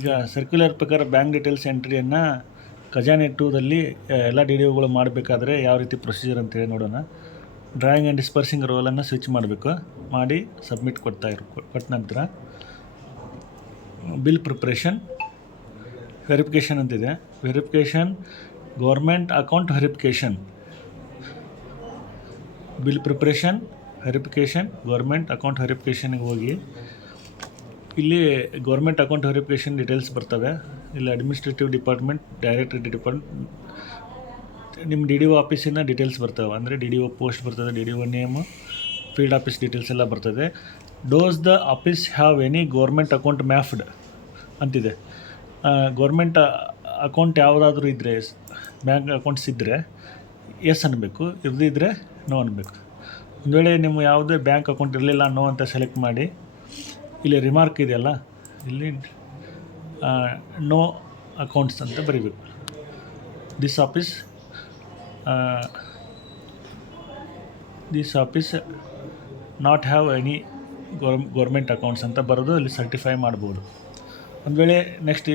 ಈಗ ಸರ್ಕ್ಯುಲರ್ ಪ್ರಕಾರ bank details ಎಂಟ್ರಿಯನ್ನು ಖಜಾನೆ 2ದಲ್ಲಿ ಎಲ್ಲ ಡಿ ಡಿ ಒಗಳು ಮಾಡಬೇಕಾದ್ರೆ ಯಾವ ರೀತಿ ಪ್ರೊಸೀಜರ್ ಅಂತೇಳಿ ನೋಡೋಣ. ಡ್ರಾಯಿಂಗ್ ಆ್ಯಂಡ್ ಡಿಸ್ಪರ್ಸಿಂಗ್ ರೋಲನ್ನು ಸ್ವಿಚ್ ಮಾಡಬೇಕು. ಮಾಡಿ ಸಬ್ಮಿಟ್ ಕೊಟ್ಟ ನಂತರ ಬಿಲ್ ಪ್ರಿಪ್ರೇಷನ್ ವೆರಿಫಿಕೇಷನ್ ಅಂತಿದೆ. Verification government account verification, bill preparation verification government account ವೆರಿಫಿಕೇಷನ್ಗೆ ಹೋಗಿ ಇಲ್ಲಿ ಗೌರ್ಮೆಂಟ್ ಅಕೌಂಟ್ ವೆರಿಫಿಕೇಷನ್ ಡೀಟೇಲ್ಸ್ ಬರ್ತವೆ. ಇಲ್ಲಿ ಅಡ್ಮಿನಿಸ್ಟ್ರೇಟಿವ್ ಡಿಪಾರ್ಟ್ಮೆಂಟ್, ಡೈರೆಕ್ಟರಿ ಡಿಪಾರ್ಟ್ಮೆಂಟ್, ನಿಮ್ಮ ಡಿ ಡಿ ಒ ಆಫೀಸಿನ ಡೀಟೇಲ್ಸ್ ಬರ್ತವೆ. ಅಂದರೆ ಡಿ ಡಿ ಒ ಪೋಸ್ಟ್ ಬರ್ತದೆ, D D O name, field office details ಎಲ್ಲ ಬರ್ತದೆ. Does the office have any government account ಮ್ಯಾಫ್ಡ್ ಅಂತಿದೆ. ಗೌರ್ಮೆಂಟ್ ಅಕೌಂಟ್ ಯಾವುದಾದ್ರೂ ಇದ್ದರೆ, ಬ್ಯಾಂಕ್ ಅಕೌಂಟ್ಸ್ ಇದ್ದರೆ ಎಸ್ ಅನ್ನಬೇಕು, ಇರದಿದ್ದರೆ ನೋ ಅನ್ನಬೇಕು. ಒಂದು ವೇಳೆ ನಿಮ್ಮ ಯಾವುದೇ ಬ್ಯಾಂಕ್ ಅಕೌಂಟ್ ಇರಲಿಲ್ಲ, ನೋ ಅಂತ ಸೆಲೆಕ್ಟ್ ಮಾಡಿ ಇಲ್ಲಿ ರಿಮಾರ್ಕ್ ಇದೆಯಲ್ಲ, ಇಲ್ಲಿ ನೋ ಅಕೌಂಟ್ಸ್ ಅಂತ ಬರೀಬೇಕು. This office not have any government accounts ಅಂತ ಬರೋದು ಇಲ್ಲಿ ಸರ್ಟಿಫೈ ಮಾಡ್ಬೋದು. ಒಂದು ವೇಳೆ ನೆಕ್ಸ್ಟ್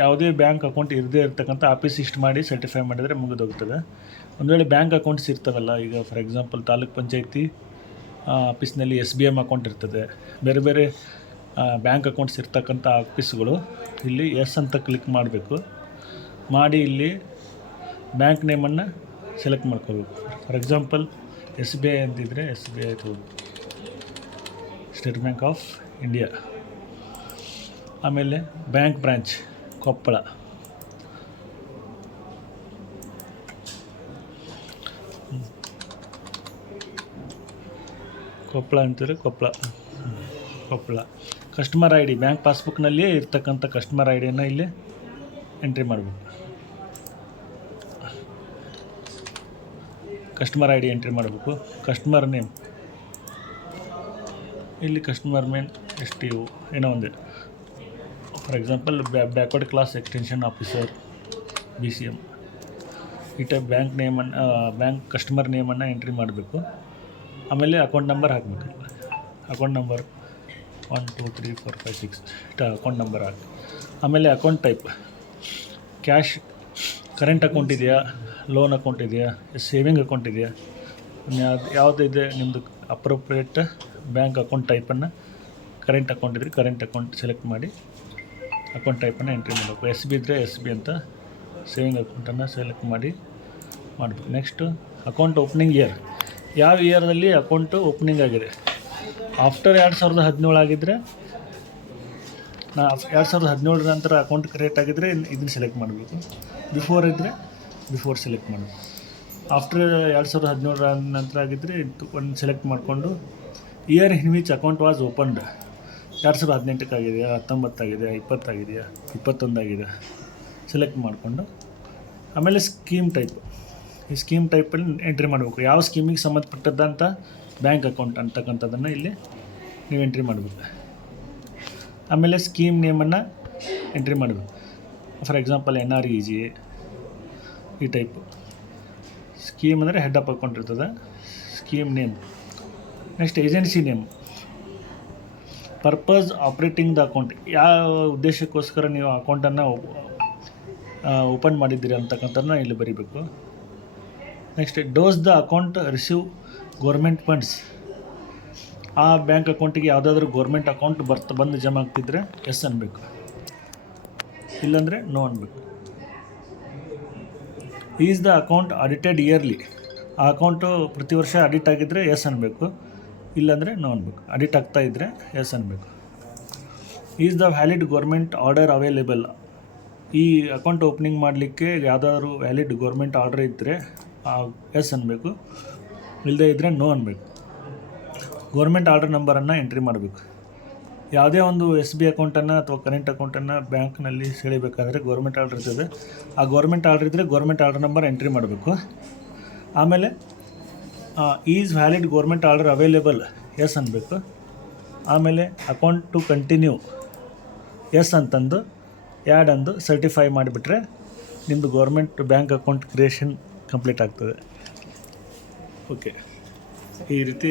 ಯಾವುದೇ ಬ್ಯಾಂಕ್ ಅಕೌಂಟ್ ಇರದೇ ಇರ್ತಕ್ಕಂಥ ಆಫೀಸ್ ಇಷ್ಟು ಮಾಡಿ ಸರ್ಟಿಫೈ ಮಾಡಿದರೆ ಮುಗಿದೋಗ್ತದೆ. ಒಂದು ವೇಳೆ ಬ್ಯಾಂಕ್ ಅಕೌಂಟ್ಸ್ ಇರ್ತವಲ್ಲ, ಈಗ ಫಾರ್ ಎಕ್ಸಾಂಪಲ್ ತಾಲೂಕ್ ಪಂಚಾಯತಿ ಆಫೀಸ್ನಲ್ಲಿ SBM ಅಕೌಂಟ್ ಇರ್ತದೆ, ಬೇರೆ ಬೇರೆ ಬ್ಯಾಂಕ್ ಅಕೌಂಟ್ಸ್ ಇರ್ತಕ್ಕಂಥ ಆಫೀಸ್ಗಳು ಇಲ್ಲಿ ಎಸ್ ಅಂತ ಕ್ಲಿಕ್ ಮಾಡಬೇಕು. ಮಾಡಿ ಇಲ್ಲಿ ಬ್ಯಾಂಕ್ ನೇಮನ್ನು ಸೆಲೆಕ್ಟ್ ಮಾಡ್ಕೋಬೇಕು. ಫಾರ್ ಎಕ್ಸಾಂಪಲ್ SBI ಅಂತಿದ್ರೆ SBI ತಗೋಬೇಕು, ಸ್ಟೇಟ್ ಬ್ಯಾಂಕ್ ಆಫ್ ಇಂಡಿಯಾ. ಆಮೇಲೆ ಬ್ಯಾಂಕ್ ಬ್ರಾಂಚ್ ಕೊಪ್ಪಳ, ಅಂತಿದ್ರೆ ಕೊಪ್ಪಳ. ಕಸ್ಟಮರ್ ID, ಬ್ಯಾಂಕ್ ಪಾಸ್ಬುಕ್ನಲ್ಲಿಯೇ ಇರ್ತಕ್ಕಂಥ ಕಸ್ಟಮರ್ IDಯನ್ನು ಇಲ್ಲಿ ಎಂಟ್ರಿ ಮಾಡಬೇಕು. ಕಸ್ಟಮರ್ ID ಎಂಟ್ರಿ ಮಾಡಬೇಕು. ಕಸ್ಟಮರ್ ನೇಮ್, ಇಲ್ಲಿ ಕಸ್ಟಮರ್ ನೇಮ್ STO ಏನೋ ಒಂದೇ. For example backward class extension officer BCM. ಈ ಟೈಪ್ ಬ್ಯಾಂಕ್ ಕಸ್ಟಮರ್ ನೇಮನ್ನು ಎಂಟ್ರಿ ಮಾಡಬೇಕು. ಆಮೇಲೆ ಅಕೌಂಟ್ ನಂಬರ್ ಹಾಕಬೇಕು. ಅಕೌಂಟ್ ನಂಬರ್ 1 2 3 4 5 6 ಅಕೌಂಟ್ ನಂಬರ್ ಹಾಕಿ. ಆಮೇಲೆ account type, cash current account ಇದೆಯಾ, ಲೋನ್ ಅಕೌಂಟ್ ಇದೆಯಾ, ಸೇವಿಂಗ್ ಅಕೌಂಟ್ ಇದೆಯಾ, ಯಾವುದಿದೆ ನಿಮ್ಮದು ಅಪ್ರೋಪ್ರಿಯೇಟ್ ಬ್ಯಾಂಕ್ ಅಕೌಂಟ್ ಟೈಪನ್ನು. ಕರೆಂಟ್ ಅಕೌಂಟ್ ಇದ್ದರೆ ಕರೆಂಟ್ ಅಕೌಂಟ್ ಸೆಲೆಕ್ಟ್ ಮಾಡಿ ಅಕೌಂಟ್ ಟೈಪನ್ನು ಎಂಟ್ರಿ ಮಾಡಬೇಕು. SB ಇದ್ದರೆ SB ಅಂತ ಸೇವಿಂಗ್ ಅಕೌಂಟನ್ನು ಸೆಲೆಕ್ಟ್ ಮಾಡಬೇಕು. ನೆಕ್ಸ್ಟು ಅಕೌಂಟ್ ಓಪನಿಂಗ್ ಇಯರ್, ಯಾವ ಇಯರ್ದಲ್ಲಿ ಅಕೌಂಟು ಓಪನಿಂಗ್ ಆಗಿದೆ. ಆಫ್ಟರ್ 2017 ಆಗಿದ್ದರೆ 2017 ನಂತರ ಅಕೌಂಟ್ ಕ್ರಿಯೇಟ್ ಆಗಿದ್ದರೆ ಇದನ್ನು ಸೆಲೆಕ್ಟ್ ಮಾಡಬೇಕು. ಬಿಫೋರ್ ಇದ್ದರೆ ಬಿಫೋರ್ ಸೆಲೆಕ್ಟ್ ಮಾಡಬೇಕು. ಆಫ್ಟರ್ 2017 ನಂತರ ಆಗಿದ್ದರೆ ಒಂದು ಸೆಲೆಕ್ಟ್ ಮಾಡಿಕೊಂಡು year in which account was opened, 2018 ಆಗಿದೆಯಾ, 19 ಆಗಿದೆಯಾ, 20 ಆಗಿದೆಯಾ, 21 ಆಗಿದೆ ಸೆಲೆಕ್ಟ್ ಮಾಡಿಕೊಂಡು ಆಮೇಲೆ ಸ್ಕೀಮ್ ಟೈಪ್, ಈ ಸ್ಕೀಮ್ ಟೈಪಲ್ಲಿ ಎಂಟ್ರಿ ಮಾಡಬೇಕು. ಯಾವ ಸ್ಕೀಮಿಗೆ ಸಂಬಂಧಪಟ್ಟದ್ದಂಥ ಬ್ಯಾಂಕ್ ಅಕೌಂಟ್ ಅಂತಕ್ಕಂಥದ್ದನ್ನು ಇಲ್ಲಿ ನೀವು ಎಂಟ್ರಿ ಮಾಡಬೇಕು. ಆಮೇಲೆ ಸ್ಕೀಮ್ ನೇಮನ್ನು ಎಂಟ್ರಿ ಮಾಡಬೇಕು. ಫಾರ್ ಎಕ್ಸಾಂಪಲ್ NREG ಈ ಟೈಪು. ಸ್ಕೀಮ್ ಅಂದರೆ ಹೆಡ್ ಆಫ್ ಅಕೌಂಟ್ ಇರ್ತದೆ, scheme name. Next agency name, purpose operating the account, ಯಾವ ಉದ್ದೇಶಕ್ಕೋಸ್ಕರ ನೀವು ಅಕೌಂಟನ್ನು ಓಪನ್ ಮಾಡಿದ್ದೀರಿ ಅಂತಕ್ಕಂಥದ್ದನ್ನ ಇಲ್ಲಿ ಬರೀಬೇಕು. Next dose the account receive government funds, ಆ ಬ್ಯಾಂಕ್ ಅಕೌಂಟಿಗೆ ಯಾವುದಾದ್ರೂ ಗೌರ್ಮೆಂಟ್ ಅಕೌಂಟ್ ಬಂದು ಜಮಾ ಆಗ್ತಿದ್ರೆ ಎಸ್ ಅನ್ನಬೇಕು, ಇಲ್ಲಾಂದರೆ ನೋ ಅನ್ನಬೇಕು. Is the account audited yearly, ಆ ಅಕೌಂಟು ಪ್ರತಿ ವರ್ಷ ಆಡಿಟ್ ಆಗಿದ್ದರೆ ಎಸ್ ಅನ್ನಬೇಕು, ಇಲ್ಲಾಂದರೆ ನೋ ಅನ್ನಬೇಕು. ಆಡಿಟ್ ಆಗ್ತಾ ಇದ್ದರೆ ಎಸ್ ಅನ್ನಬೇಕು. Is the valid government order available, ಈ ಅಕೌಂಟ್ ಓಪನಿಂಗ್ ಮಾಡಲಿಕ್ಕೆ ಯಾವುದಾದ್ರೂ ವ್ಯಾಲಿಡ್ ಗೌರ್ಮೆಂಟ್ ಆರ್ಡರ್ ಇದ್ದರೆ ಎಸ್ ಅನ್ನಬೇಕು, ಇಲ್ಲದೇ ಇದ್ದರೆ ನೋ ಅನ್ನಬೇಕು. ಗೌರ್ಮೆಂಟ್ ಆರ್ಡರ್ ನಂಬರನ್ನು ಎಂಟ್ರಿ ಮಾಡಬೇಕು. ಯಾವುದೇ ಒಂದು SB ಅಕೌಂಟನ್ನು ಅಥವಾ ಕರೆಂಟ್ ಅಕೌಂಟನ್ನು ಬ್ಯಾಂಕ್ನಲ್ಲಿ ಸೆಳಿಬೇಕಾದ್ರೆ ಗೌರ್ಮೆಂಟ್ ಆರ್ಡರ್ ಇರ್ತದೆ. ಆ ಗೌರ್ಮೆಂಟ್ ಆರ್ಡರ್ ಇದ್ದರೆ ಗೌರ್ಮೆಂಟ್ ಆರ್ಡರ್ ನಂಬರ್ ಎಂಟ್ರಿ ಮಾಡಬೇಕು. ಆಮೇಲೆ is valid government order available yes ಅನ್ನಬೇಕು. ಆಮೇಲೆ ಅಕೌಂಟ್ ಟು ಕಂಟಿನ್ಯೂ ಎಸ್ ಅಂತಂದು ಆ್ಯಡ್ ಅಂದು ಸರ್ಟಿಫೈ ಮಾಡಿಬಿಟ್ರೆ ನಿಮ್ಮದು government bank account creation complete ಆಗ್ತದೆ. ಓಕೆ, ಈ ರೀತಿ